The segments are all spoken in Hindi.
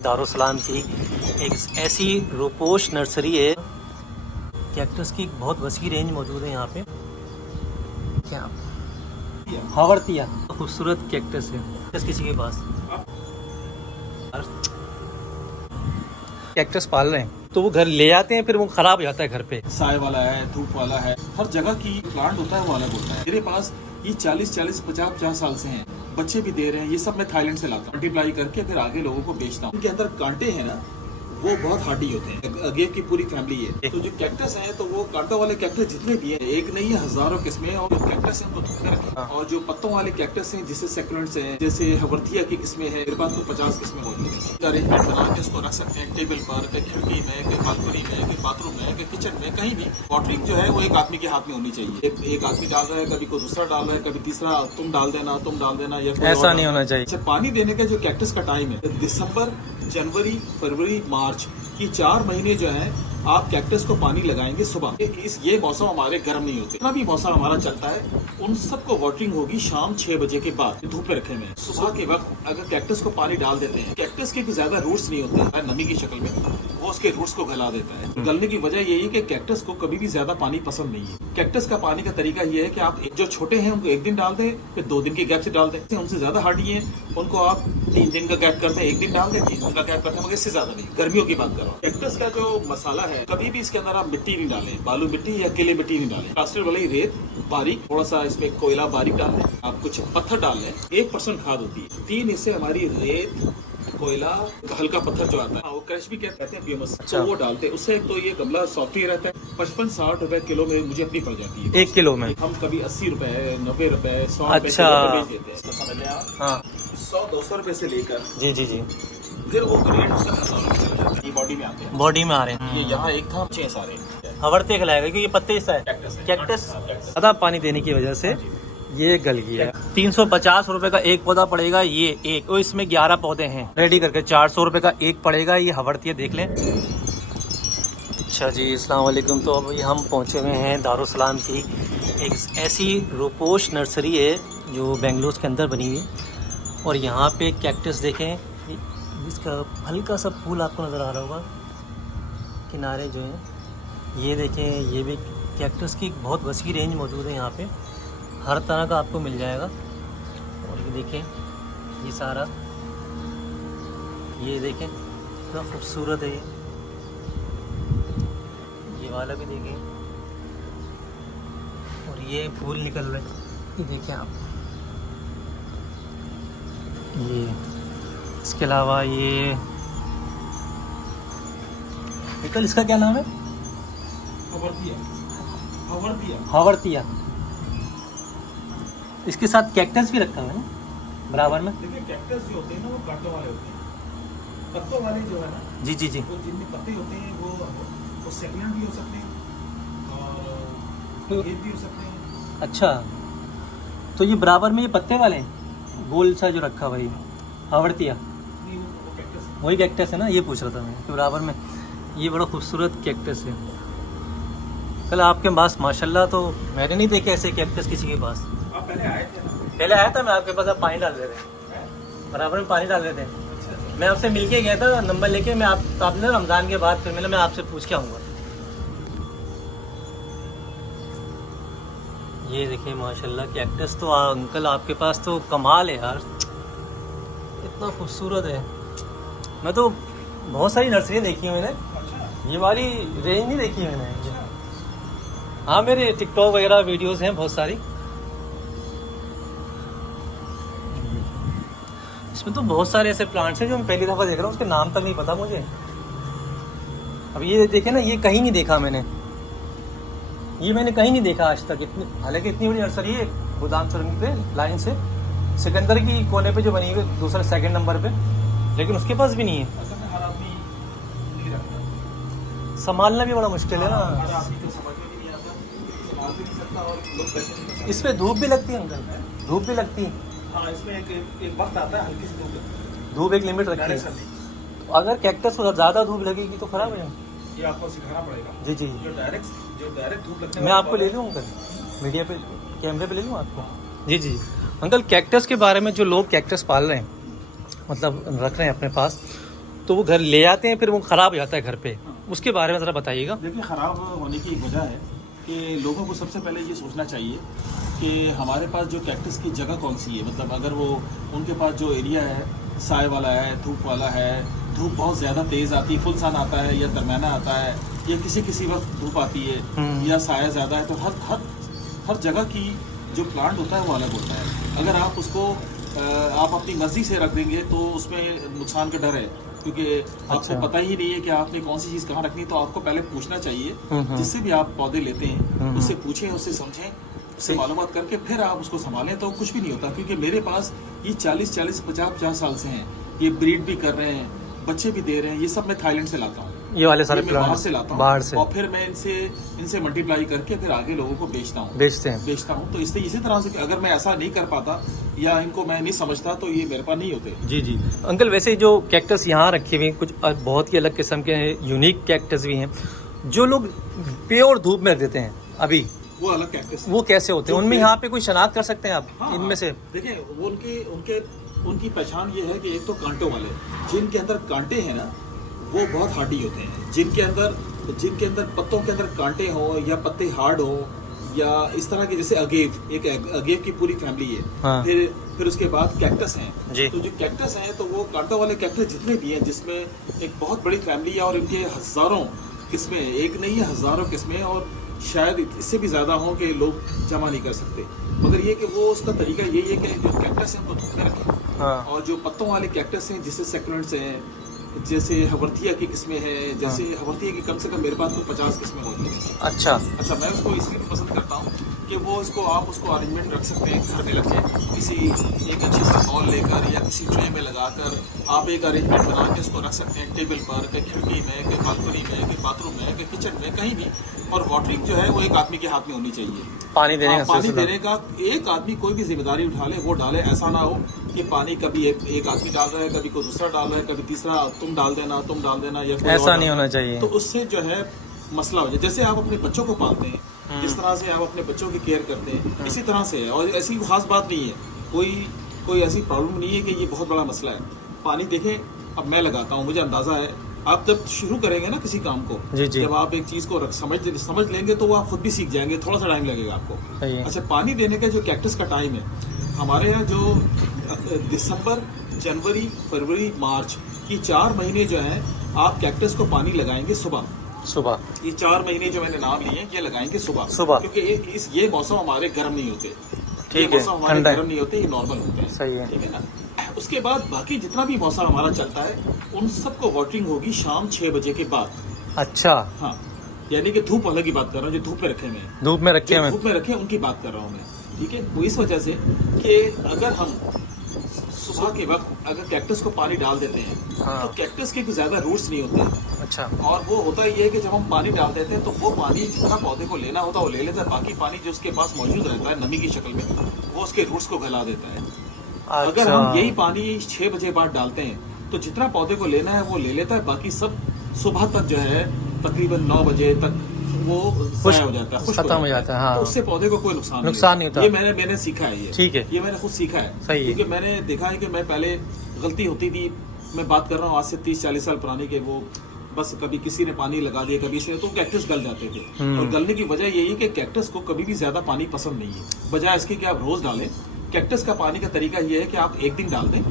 दारुसलाम की एक ऐसी रूपोश नर्सरी है। कैक्टस की बहुत वसी रेंज मौजूद है यहाँ पे। क्या हावर्तिया खूबसूरत कैक्टस है किसी के पास। कैक्टस पाल रहे हैं तो वो घर ले आते हैं, फिर वो खराब हो जाता है घर पे। साय वाला है, धूप वाला है, हर जगह की प्लांट होता है वो अलग होता है। मेरे पास ये 40 50 साल से हैं, बच्चे भी दे रहे हैं। ये सब मैं थाईलैंड से लाता हूँ, मल्टीप्लाई करके फिर आगे लोगों को बेचता हूँ। इनके अंदर कांटे हैं ना, वो बहुत हार्डी होते हैं। अगेव की पूरी फैमिली है। तो जो कैक्टस है तो वो कांटों वाले कैक्टस जितने भी हैं, एक नहीं है हजारों किस्में। और कैक्टस है उनको धूप में रखें। और जो पत्तों वाले कैक्टस हैं जिससे सेकुलेंट्स हैं, जैसे हवर्थिया की किस्में हैं, मेरे पास तो 50 किस्में मौजूद है। अरेंजमेंट बना के उसको रख सकते हैं, टेबल पर, कहीं खिड़की में, कहीं बालकनी में, कहीं बाथरूम में, कहीं किचन में, कहीं भी। वाटरिंग जो है वो एक आदमी के हाथ में होनी चाहिए। एक आदमी डाल रहा है, कभी कोई दूसरा डाल रहा है, कभी तीसरा तुम डाल देना या ऐसा नहीं होना चाहिए। अच्छा, पानी देने का जो कैक्टस का टाइम है दिसंबर, जनवरी, फरवरी, मार्च, ये 4 महीने जो है आप कैक्टस को पानी लगाएंगे सुबह। ये मौसम हमारे गर्म नहीं होते। जितना भी मौसम हमारा चलता है उन सबको वाटरिंग होगी शाम 6 बजे के बाद। धूप में रखे हुए सुबह के वक्त अगर कैक्टस को पानी डाल देते हैं, कैक्टस के ज्यादा रूट्स नहीं होते नमी की शक्ल में, वो उसके रूट्स को गला देता है। गलने की वजह यही है कि कैक्टस को कभी भी ज्यादा पानी पसंद नहीं है। कैक्टस का पानी का तरीका ये है कि आप जो छोटे हैं उनको 1 दिन डाल दें, फिर 2 दिन के गैप से डाल दें। उनसे ज्यादा हार्डी है उनको आप 3 दिन का गैप करते हैं, 1 दिन डाल दें, 3 दिन का गैप करते हैं, मगर इससे ज्यादा नहीं। गर्मियों की बात करो, कैक्टस का जो मसाला है, कभी भी इसके अंदर आप मिट्टी नहीं डालें, बालू मिट्टी या गीली मिट्टी नहीं डालें। प्लास्टर वाली रेत बारीक, थोड़ा सा इसमें कोयला बारीक डाल लें, आप कुछ पत्थर डाल लें। 1% खाद होती है, 3 हिस्से हमारी रेत, कोयला, हल्का पत्थर जो आता है वो क्रश भी कहते हैं ब्यूमस। अच्छा। तो वो डालते हैं, उससे तो ये गमला सॉफ्ट ही रहता है। 55-60 रुपए किलो में मुझे अपनी पड़ जाती है। 1 किलो में हम कभी 80 रुपए, 90 रुपए, 100 रुपए अच्छा। किलो बेच देते हैं। तो समझ लें आप, हाँ 100-200 रुपए से लेकर जी जी जी फिर वो ग्रेड उसका ये बॉडी में आते हैं। बॉडी में आ रहे हैं। ये यहाँ एक था, 6 सारे हवर्ते खिलाएगा क्योंकि ये पत्ते हिस्सा है। कैक्टस ज्यादा पानी देने की वजह से ये गल गया है। 350 रुपए का एक पौधा पड़ेगा ये एक, और इसमें 11 पौधे हैं रेडी करके। 400 रुपए का एक पड़ेगा ये हवर्तिया, देख लें। अच्छा जी, अस्सलाम वालेकुम। तो अभी हम पहुंचे हुए हैं दारुसलाम की एक ऐसी रूपोश नर्सरी है जो बेंगलुरु के अंदर बनी हुई है। और यहाँ पे कैक्टस देखें, इसका हल्का सा फूल आपको नज़र आ रहा होगा किनारे जो हैं, ये देखें। ये भी कैक्टस की बहुत वसी रेंज मौजूद है यहाँ पे, हर तरह का आपको मिल जाएगा। और ये देखें, ये सारा, ये देखें कितना खूबसूरत है ये वाला भी देखें। और ये फूल निकल रहे हैं, ये देखें आप। ये इसके अलावा ये निकल, इसका क्या नाम है? हावर्तिया। इसके साथ कैक्टस भी रखा हुआ है ना बराबर में। देखिए कैक्टस जो होते हैं ना वो कांटों वाले होते हैं। पत्तों वाले जो है ना, जी जी जी, वो जिनमें पत्ते होते हैं वो सेकुलेंट भी हो सकते हैं और गेंद भी हो सकते हैं। अच्छा, तो ये बराबर में ये पत्ते वाले हैं, गोल सा जो रखा भाई हावर्तिया, नहीं, वो कैक्टस है। वही कैक्टस है ना, ये पूछ रहा था मैं। तो बराबर में ये बड़ा खूबसूरत कैक्टस है। कल आपके पास माशाल्लाह, तो मैंने नहीं देखे ऐसे कैक्टस किसी के पास। आप पहले आए थे ना? पहले आया था मैं आपके पास, आप पानी डाल रहे थे, बराबर में पानी डाल रहे थे। मैं आपसे मिल के गया था नंबर लेके, मैं आपने रमज़ान के बाद फिर मैं आपसे पूछ के आऊँगा। ये देखिए माशाल्लाह कैक्टस तो अंकल आपके पास तो कमाल है यार, इतना खूबसूरत है। मैं तो बहुत सारी नर्सरी देखी है मैंने, ये वाली रेंज नहीं देखी है मैंने। हाँ, मेरे टिकटॉक वगैरह वीडियोस हैं बहुत सारी, इसमें तो बहुत सारे ऐसे प्लांट्स हैं जो मैं पहली दफ़ा देख रहा हूँ, उसके नाम तक नहीं पता मुझे। अब ये देखे ना, ये कहीं नहीं देखा मैंने, ये मैंने कहीं नहीं देखा आज तक। इतनी, हालांकि इतनी बड़ी नर्सरी है गोदाम सुरंग पे लाइन से, सिकंदर की कोने पे जो बनी हुई है दूसरे 2nd नंबर पे, लेकिन उसके पास भी नहीं है। असल में हर आदमी नहीं रखता, संभालना भी बड़ा मुश्किल है ना, हर आदमी को समझ में भी नहीं आता, संभाल भी नहीं सकता और लोग पैसे नहीं कर सकते। इस पे धूप भी लगती है अंकल, धूप भी लगती है। हाँ, इसमें एक वक्त आता है हल्की सी धूप लगती है। धूप एक लिमिट रखी डायरेक्ट है, सर्दी। तो अगर कैक्टस को ज़्यादा धूप लगेगी तो खराब है। ये आपको सिखाना पड़ेगा। जी जी, जो डायरेक्ट धूप लगने मैं आपको ले लूँ अंकल, मीडिया पे कैमरे पे ले लूँ आपको। जी जी अंकल, कैक्टस के बारे में जो लोग कैक्टस पाल रहे हैं, मतलब रख रहे हैं अपने पास, तो वो घर ले आते हैं, फिर वो ख़राब हो जाता है घर पे, उसके बारे में ज़रा बताइएगा। देखिए, ख़राब होने की एक वजह है कि लोगों को सबसे पहले ये सोचना चाहिए कि हमारे पास जो कैक्टस की जगह कौन सी है। मतलब अगर वो उनके पास जो एरिया है साए वाला है, धूप वाला है, धूप बहुत ज़्यादा तेज़ आती है, फुल सन आता है या दरमियाना आता है, या किसी वक्त धूप आती है या साया ज़्यादा है, तो हर जगह की जो प्लांट होता है वो अलग होता है। अगर आप उसको आप अपनी मर्जी से रख देंगे तो उसमें नुकसान का डर है, क्योंकि आपको पता ही नहीं है कि आपने कौन सी चीज़ कहाँ रखनी। तो आपको पहले पूछना चाहिए, जिससे भी आप पौधे लेते हैं उससे पूछें, उससे समझें, उससे मालूमात करके फिर आप उसको संभालें तो कुछ भी नहीं होता। क्योंकि मेरे पास ये 40 50 साल से हैं, ये ब्रीड भी कर रहे हैं, बच्चे भी दे रहे हैं। ये सब मैं थाईलैंड से लाता हूँ, ये वाले सारे मैं बाहर से लाता हूँ, बाहर से, और फिर मैं इनसे मल्टीप्लाई करके फिर आगे लोगों को बेचता हूँ। तो इसी तरह से अगर मैं ऐसा नहीं कर पाता या इनको मैं नहीं समझता तो ये मेरे पास नहीं होते। जी जी अंकल, वैसे जो कैक्टस यहाँ रखे हुए हैं कुछ बहुत ही अलग किस्म के यूनिक कैक्टस भी हैं, जो लोग प्योर धूप में रख देते हैं अभी, वो अलग कैक्टस, वो कैसे होते हैं? उनमें यहाँ पे कोई शनाख्त कर सकते हैं आप? हाँ, इनमें से देखिए, वो उनकी पहचान ये है कि एक तो कांटों वाले, जिनके अंदर कांटे हैं ना, वो बहुत हार्डी होते हैं। जिनके अंदर पत्तों के अंदर कांटे हो या पत्ते हार्ड हो, या इस तरह के, जैसे अगेव की पूरी फैमिली है। हाँ। फिर उसके बाद कैक्टस हैं। जी। तो जो कैक्टस हैं तो वो कांटों वाले कैक्टस जितने भी हैं, जिसमें एक बहुत बड़ी फैमिली है और इनके हजारों किस्में, एक नहीं है हजारों किस्में, और शायद इससे भी ज़्यादा हो कि लोग जमा नहीं कर सकते। मगर ये कि वो उसका तरीका यही है कि जो कैक्टस हैं उनको धूप में रखें। हाँ। और जो पत्तों वाले कैक्टस हैं, जिससे सेकुलेंट्स हैं, जैसे हवर्थिया की किस्में हैं, जैसे हवर्थिया की कम से कम मेरे पास तो 50 किस्में होती हैं। अच्छा, मैं उसको इसलिए पसंद करता हूँ कि वो आप उसको अरेंजमेंट रख सकते हैं घर में रखे, किसी एक अच्छी सा बॉल लेकर या किसी ट्रे में लगाकर आप एक अरेंजमेंट बना के उसको रख सकते हैं, टेबल पर, कहीं खिड़की में, कहीं बालकनी में, कहीं बाथरूम में, कहीं किचन में, कहीं भी। और वाटरिंग जो है वो एक आदमी के हाथ में होनी चाहिए। पानी देने का एक आदमी कोई भी जिम्मेदारी उठा ले, वो डाले। ऐसा ना हो कि पानी कभी एक आदमी डाल रहा है, कभी कोई दूसरा डाल रहा है, कभी तीसरा तुम डाल देना या ऐसा नहीं होना चाहिए। तो उससे जो है मसला हो जाए। जैसे आप अपने बच्चों को पालते हैं, जिस तरह से आप अपने बच्चों की केयर करते हैं, इसी तरह से है। और ऐसी खास बात नहीं है, कोई ऐसी प्रॉब्लम नहीं है कि ये बहुत बड़ा मसला है। पानी देखें, अब मैं लगाता हूँ, मुझे अंदाजा है, आप जब शुरू करेंगे ना किसी काम को, जी। जब आप एक चीज को समझ लेंगे तो वो आप खुद भी सीख जाएंगे, थोड़ा सा टाइम लगेगा आपको। अच्छा, पानी देने का जो कैक्टस का टाइम है हमारे यहाँ, जो दिसंबर, जनवरी, फरवरी, मार्च, ये 4 महीने जो है आप कैक्टस को पानी लगाएंगे सुबह। ये 4 महीने जो मैंने नाम लिए ये लगाएंगे सुबह, क्योंकि ये मौसम हमारे गर्म नहीं होते। ठीक है, हमारे गर्म नहीं होते, ये नॉर्मल होते हैं। सही है, ठीक है ना। उसके बाद बाकी जितना भी मौसम हमारा चलता है उन सबको वाटरिंग होगी शाम 6 बजे के बाद। अच्छा, हाँ, यानी कि धूप वाले की बात कर रहा हूँ, जो धूप में रखे हुए, धूप में रखे उनकी बात कर रहा हूँ मैं। ठीक है, वो इस वजह से कि अगर हम सुबह के वक्त अगर कैक्टस को पानी डाल देते हैं, हाँ। तो कैक्टस के ज्यादा रूट्स नहीं होते। अच्छा, और वो होता ये है कि जब हम पानी डाल देते हैं तो वो पानी जितना पौधे को लेना होता है वो ले लेता है, बाकी पानी जो उसके पास मौजूद रहता है नमी की शक्ल में, वो उसके रूट्स को गला देता है। अगर हम यही पानी 6 बजे बाद डालते हैं तो जितना पौधे को लेना है वो ले लेता है, बाकी सब सुबह तक जो है तकरीबन 9 बजे तक वो ज़ाया हो जाता है, खत्म हो जाता है। हाँ। तो उससे पौधे को कोई नुकसान नहीं होता। ये मैंने सीखा है। ये ठीक है, ये मैंने खुद सीखा है। सही है। क्योंकि मैंने देखा है कि मैं पहले गलती होती थी, मैं बात कर रहा हूँ आज से 30-40 साल पुरानी के, वो बस कभी किसी ने पानी लगा दिया, कभी से, तो कैक्टस गल जाते थे। और गलने की वजह यही है कि कैक्टस को कभी भी ज्यादा पानी पसंद नहीं है, बजाय इसके कि आप रोज डालें। कैक्टस का पानी का तरीका ये है कि आप एक दिन डाल दें।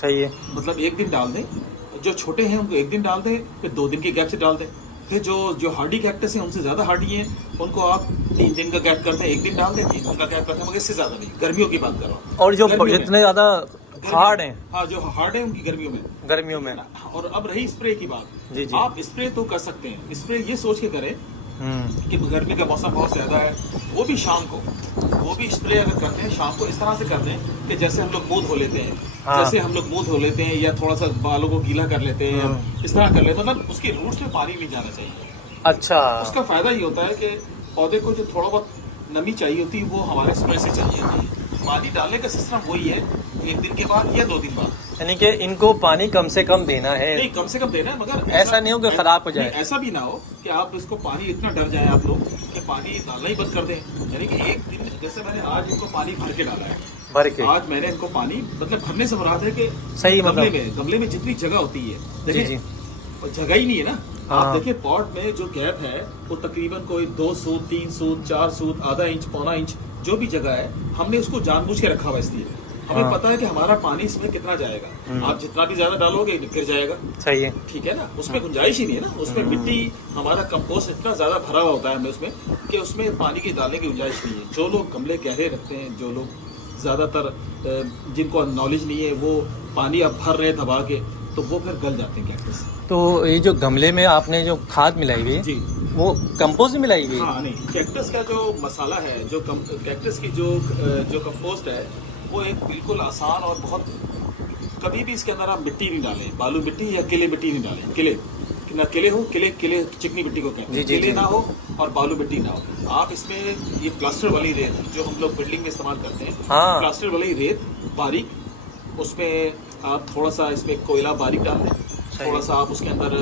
सही है, मतलब एक दिन डाल दें, जो छोटे हैं उनको एक दिन डाल दें, फिर 2 दिन के गैप से डाल दें। फिर जो हार्डी कैक्टस हैं उनसे ज्यादा हार्डी हैं, उनको आप 3 दिन का गैप करते हैं, एक दिन डाल दें, 3 दिन का गैप करते हैं, मगर इससे ज्यादा नहीं। गर्मियों की बात कर रहा हूँ। और जो जितने ज्यादा हार्ड हैं, हाँ, जो हार्ड है उनकी गर्मियों में। और अब रही स्प्रे की बात, जी। आप स्प्रे तो कर सकते हैं, स्प्रे ये सोच के करें कि गर्मी का मौसम बहुत ज्यादा है, वो भी शाम को, वो भी स्प्रे अगर करते हैं शाम को इस तरह से कर दें कि जैसे हम लोग मुंह धो लेते हैं, हाँ। जैसे हम लोग मुंह धो लेते हैं या थोड़ा सा बालों को गीला कर लेते हैं, इस तरह कर लेते हैं। मतलब उसके रूट्स में पानी नहीं जाना चाहिए। अच्छा, उसका फायदा ये होता है कि पौधे को जो थोड़ा बहुत नमी चाहिए होती है वो हमारे स्प्रे से चाहिए। पानी डालने का सिस्टम वही है, 1 दिन के बाद या 2 दिन बाद। यानी कि इनको पानी कम से कम देना है। नहीं, कम से कम देना है, मगर ऐसा नहीं हो कि खराब हो जाए। ऐसा भी ना हो कि आप इसको पानी इतना डर जाए आप लोग कि पानी डालना ही बंद कर दें। यानी कि एक दिन, जैसे मैंने आज इनको पानी भर के डाला है, भर के। आज मैंने इनको पानी मतलब भरने से मुराद है कि सही गमले में जितनी जगह होती है, जी देखिए जी और जगह ही नहीं है ना। हाँ। आप देखिए पॉट में जो गैप है वो तकरीबन कोई 2 सूत 3 सूत 4 सूत, आधा इंच पौना इंच, जो भी जगह है हमने उसको जानबूझ के रखा हुआ, इसलिए हमें हाँ। पता है कि हमारा पानी इसमें कितना जाएगा। आप जितना भी ज्यादा डालोगे गिर जाएगा, सही है। ठीक है ना। उसमें गुंजाइश ही नहीं है ना, उसमें मिट्टी हमारा कंपोस्ट इतना ज्यादा भरा हुआ होता है हमें उसमें कि उसमें पानी की डालने की गुंजाइश नहीं है। जो लोग गमले गहरे रखते हैं, जो लोग ज्यादातर जिनको नॉलेज नहीं है, वो पानी अब भर रहे हैं दबा के, तो वो फिर गल जाते हैं कैक्टस। तो ये जो गमले में आपने जो खाद मिलाई हुई है जी वो कंपोस्ट में मिलाई हुई है? हाँ, नहीं, कैक्टस का जो मसाला है, जो कैक्टस की जो कंपोस्ट है, वो एक बिल्कुल आसान और बहुत, कभी भी इसके अंदर आप मिट्टी नहीं डालें, बालू मिट्टी या किले मिट्टी नहीं डालें। किले ना, किले हो, किले चिकनी मिट्टी को कहते हैं, किले ना हो और बालू मिट्टी ना हो। आप इसमें ये प्लास्टर वाली रेत जो हम लोग बिल्डिंग में इस्तेमाल करते हैं, हाँ। प्लास्टर वाली रेत बारीक, उसमें आप थोड़ा सा इसमें कोयला बारीक डाल दें, थोड़ा सा आप उसके अंदर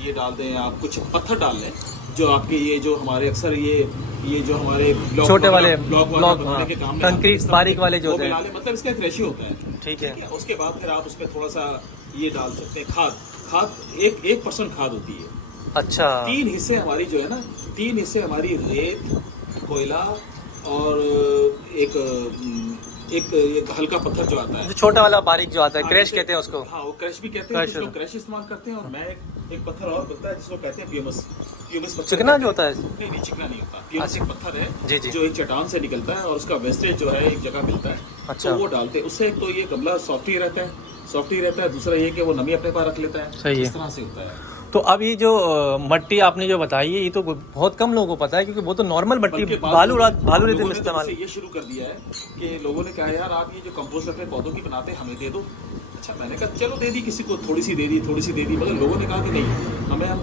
ये डाल दें, आप कुछ पत्थर डाल लें जो आपके ये जो हमारे अक्सर ये जो हमारे ब्लॉक छोटे वाले ब्लॉक बनाने के काम में कंक्रीट इस्तेमाल बारीक वाले जो वो होते हैं, मिला लें। मतलब इसका एक रेशियो होता है, ठीक है। उसके बाद फिर आप उसमें थोड़ा सा ये डाल सकते हैं खाद 1% खाद होती है। अच्छा, 3 हिस्से हमारी जो है ना, 3 हिस्से हमारी रेत, कोयला और एक हल्का पत्थर जो आता है, जो छोटा वाला बारीक जो आता है, हाँ, क्रैश जिसे- कहते हैं उसको। हाँ, वो क्रैश भी कहते हैं, कुछ लोग क्रैश इस्तेमाल करते हैं, और मैं एक पत्थर और होता है जिसको कहते हैं प्यूमस पत्थर। चिकना जो होता है? नहीं, चिकना नहीं होता। प्यूमस एक पत्थर है जी जी। जो एक चट्टान से निकलता है और उसका वेस्टेज जो है एक जगह मिलता है, अच्छा। तो वो डालते हैं। उससे एक तो ये गमला सॉफ्ट ही रहता है, दूसरा ये कि वो नमी अपने पास रख लेता है। सही है। इस तरह से होता है। तो अब ये जो मट्टी आपने जो बताई है, ये तो बहुत कम लोगों को पता है, क्योंकि वो तो नॉर्मल मट्टी बल्कि बालू रेत लोगों में ने तो इस्तेमाल। इससे ये शुरू कर दिया है कि लोगों ने कहा यार आप ये जो कंपोस्ट अपने पौधों की बनाते हैं हमें दे दो। अच्छा, मैंने कहा चलो दे दी, किसी को थोड़ी सी दे दी, मगर लोगों ने कहा कि नहीं,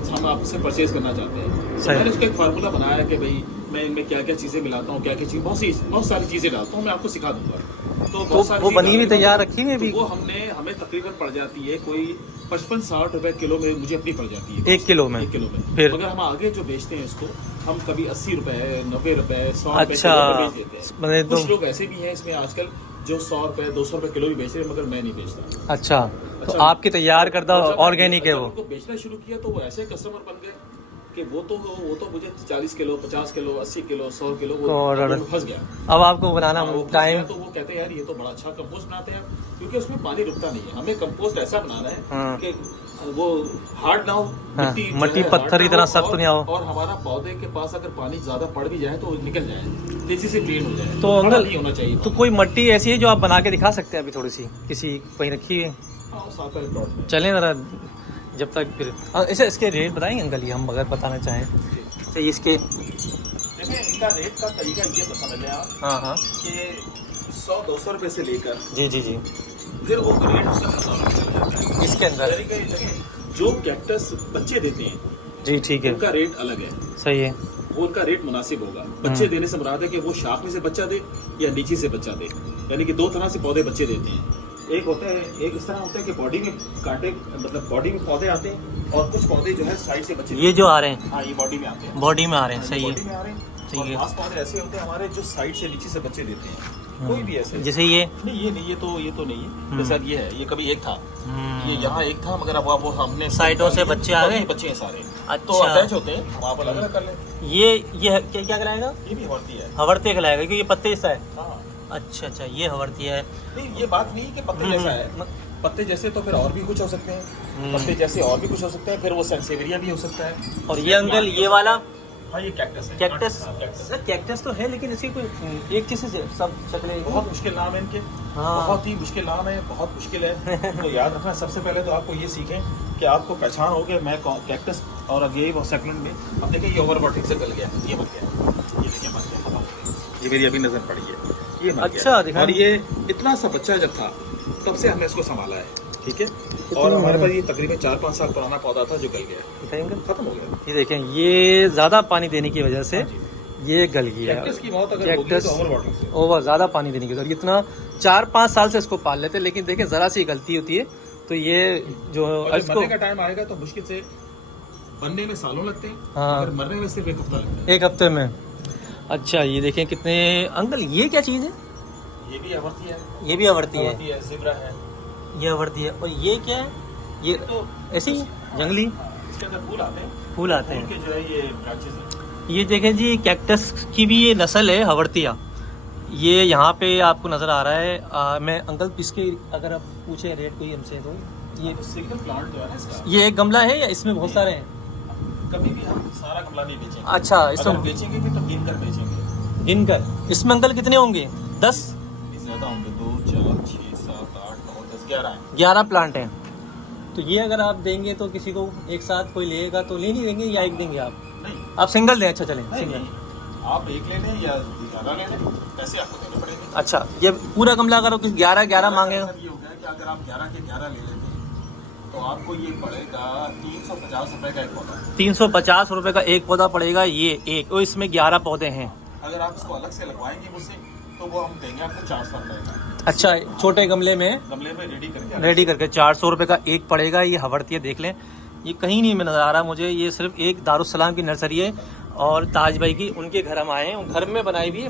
हम आपसे परचेज करना चाहते हैं। तो मैंने उसका एक फार्मूला बनाया कि भाई मैं इनमें क्या क्या चीज़ें मिलाता हूँ, क्या क्या चीज़, बहुत सारी चीज़ें डालता हूँ, मैं आपको सिखा दूंगा। तो वो बनी हुई तैयार रखी है अभी? वो हमें तकरीबन पड़ जाती है कोई 55-60 रुपए किलो में, मुझे अपनी पड़ जाती है 1 किलो में। 1 किलो में। फिर अगर हम आगे जो बेचते हैं इसको, हम कभी 80 रुपए 90 रुपए 100 रुपए अच्छा, किलो में बेच देते हैं। मतलब कुछ लोग ऐसे भी हैं इसमें आजकल जो 100 रुपए 200 रुपए किलो भी बेच रहे हैं, मगर मैं नहीं बेचता। अच्छा, तो आपकी तैयार करदा ऑर्गेनिक है वो? उनको बेचना शुरू किया तो वो ऐसे कस्टमर बन गए कि वो तो मुझे 40 किलो 50 किलो 80 किलो 100 किलो वो फंस गया। अब आपको बनाना टाइम, तो वो कहते हैं यार ये तो बड़ा अच्छा कंपोस्ट बनाते हैं, क्योंकि उसमें पानी रुकता नहीं है। हमें कंपोस्ट ऐसा बनाना है कि वो हार्ड ना हो, मिट्टी पत्थर की तरह सख्त नहीं हो, और हमारा पौधे के पास अगर पानी ज्यादा पड़ भी जाए तो निकल जाए, तेजी से ड्रेन हो जाए। तो अंकल नहीं होना चाहिए। तो कोई मिट्टी ऐसी है जो आप बना के दिखा सकते हैं अभी? थोड़ी सी किसी कहीं रखी है? हाँ, साफ है प्लॉट में। चलें ज़रा, जब तक फिर ऐसे इसके रेट बताएंगे अंकल, ये हम अगर बताना चाहें तो इसके। देखिए इनका रेट का तरीका ये समझ लें आप हाँ कि 100-200 रुपए से लेकर जी फिर वो रेट उसका 1000 रुपए चला जाता है। इसके अंदर जो कैक्टस बच्चे देते हैं जी, ठीक है, उनका रेट अलग है, सही है। वो उनका रेट मुनासिब होगा। बच्चे देने से मुराद है कि वो शाख में से बच्चा दे या नीचे से बच्चा दे, यानी कि 2 तरह से पौधे बच्चे देते हैं। एक इस तरह होता है कि बॉडी में कांटे, मतलब बॉडी में पौधे आते हैं, और कुछ पौधे जो है साइड से बच्चे ये जो आ रहे हैं, हाँ, ये बॉडी में आते हैं, बॉडी में आ रहे हैं, सही बॉडी है। में आ रहे हैं। ठीक है। और खास पौधे ऐसे होते हैं हमारे जो साइड से नीचे से बच्चे देते हैं, कोई भी ऐसे जैसे ये नहीं, ये तो नहीं है। जैसा ये है, ये कभी एक था, ये यहाँ एक था, मगर अब वो हमने साइडों से बच्चे आ गए, बच्चे हैं सारे। अच्छा। तो अटैच होते हैं, हम आप अलग अलग कर लें। ये क्या कहलाएगा? ये भी हवर्ती है। हवर्ती कहलाएगा, क्योंकि ये पत्ते जैसा है। हाँ, अच्छा, ये हवर्ती है। नहीं, ये बात नहीं कि पत्ते जैसा है। पत्ते जैसे तो फिर और भी कुछ हो सकते हैं, पत्ते जैसे और भी कुछ हो सकते हैं, फिर वो सेंसेविरिया भी हो सकता है। और ये अंकल ये वाला हाँ, ये कैक्टस है। कैक्टस? हाँ, कैक्टस। कैक्टस तो है, लेकिन इसकी कोई एक चीज से सब शक्लें बहुत मुश्किल नाम है इनके। हाँ। बहुत ही मुश्किल नाम है, बहुत मुश्किल है। तो याद रखना, सबसे पहले तो आपको ये सीखें कि आपको पहचान हो गया मैं कैक्टस, और अब यही सेकंड में अब देखिए ये ओवरबॉटिंग से गल गया, ये मर गया, ये देखिए मर गया, खत्म हो गया। ये मेरी अभी नजर पड़ी है, ये मर अच्छा, गया। दिखा। और ये इतना सा बच्चा जब था तब से हमने इसको संभाला है, ठीक है। और हमारे पास ये तकरीबन 4-5 साल पुराना पौधा था जो गल गया, खत्म हो गया। ये देखें, ये ज्यादा पानी देने की वजह से ये गल गया। कैक्टस की मौत अगर होगी तो ओवरवाटरिंग से। ओवर ज्यादा पानी देने की वजह से, इतना 4-5 साल से इसको पाल लेते, लेकिन देखें जरा सी गलती होती है तो ये जो इसको मरने का टाइम आएगा तो मुश्किल से, बनने में सालों लगते हैं, हाँ। मगर मरने में सिर्फ 1 हफ्ता लगता है। 1 हफ्ते में। अच्छा, ये देखें कितने अंकल, ये क्या चीज़ है? ये भी आवर्ती है, ये भी आवर्ती है, ज़ेब्रा है, ये आवर्ती है। और ये क्या है? ये तो ऐसी जंगली इसके अंदर फूल आते हैं, फूल आते फूल हैं। के जो है ये ब्रांचेस हैं। ये देखें जी, कैक्टस की भी ये नस्ल है हवर्तिया। ये यहाँ पे आपको नज़र आ रहा है। मैं अंकल इसके अगर आप पूछे रेट कोई हमसे तो ये तो सिंगल प्लांट जो है ना इसका, ये एक गमला है या इसमें बहुत सारे हैं? कभी भी हम सारा गमला नहीं बेचेंगे। अच्छा, अगर इसमें बेचेंगे भी तो गिन कर बेचेंगे। गिनकर। इसमें अंकल कितने होंगे? 10 ज़्यादा होंगे, 2 4 6 7 8 9 10 11 हैं। 11 प्लांट हैं। तो ये अगर आप देंगे तो किसी को एक साथ कोई लेगा तो ले नहीं देंगे या एक देंगे आप? नहीं आप सिंगल दें। अच्छा चलें नहीं, सिंगल। नहीं, आप एक ले लें या ज़्यादा ले लें, पैसे आपको देने पड़ेंगे। अच्छा, ये पूरा गमला अगर 11 मांगेगा? ये हो गया कि अगर आप 11 के 11 ले लेते हैं तो आपको ये पड़ेगा 350 रुपए का एक पौधा। 350 रुपए का एक पौधा पड़ेगा ये एक, और इसमें 11 पौधे हैं। अगर आप इसको अलग से लगवाएंगे मुझसे तो वो हम देंगे आपको 400 रुपए का। अच्छा, छोटे गमले में गमले में रेडी करके 400 रुपए का एक पड़ेगा। ये हवर्तिया देख लें, ये कहीं नहीं नज़र आ रहा मुझे। ये सिर्फ एक दारुस्सलाम की नर्सरी है और ताज भाई की, उनके घर हम आए हैं, घर में बनाई हुई है।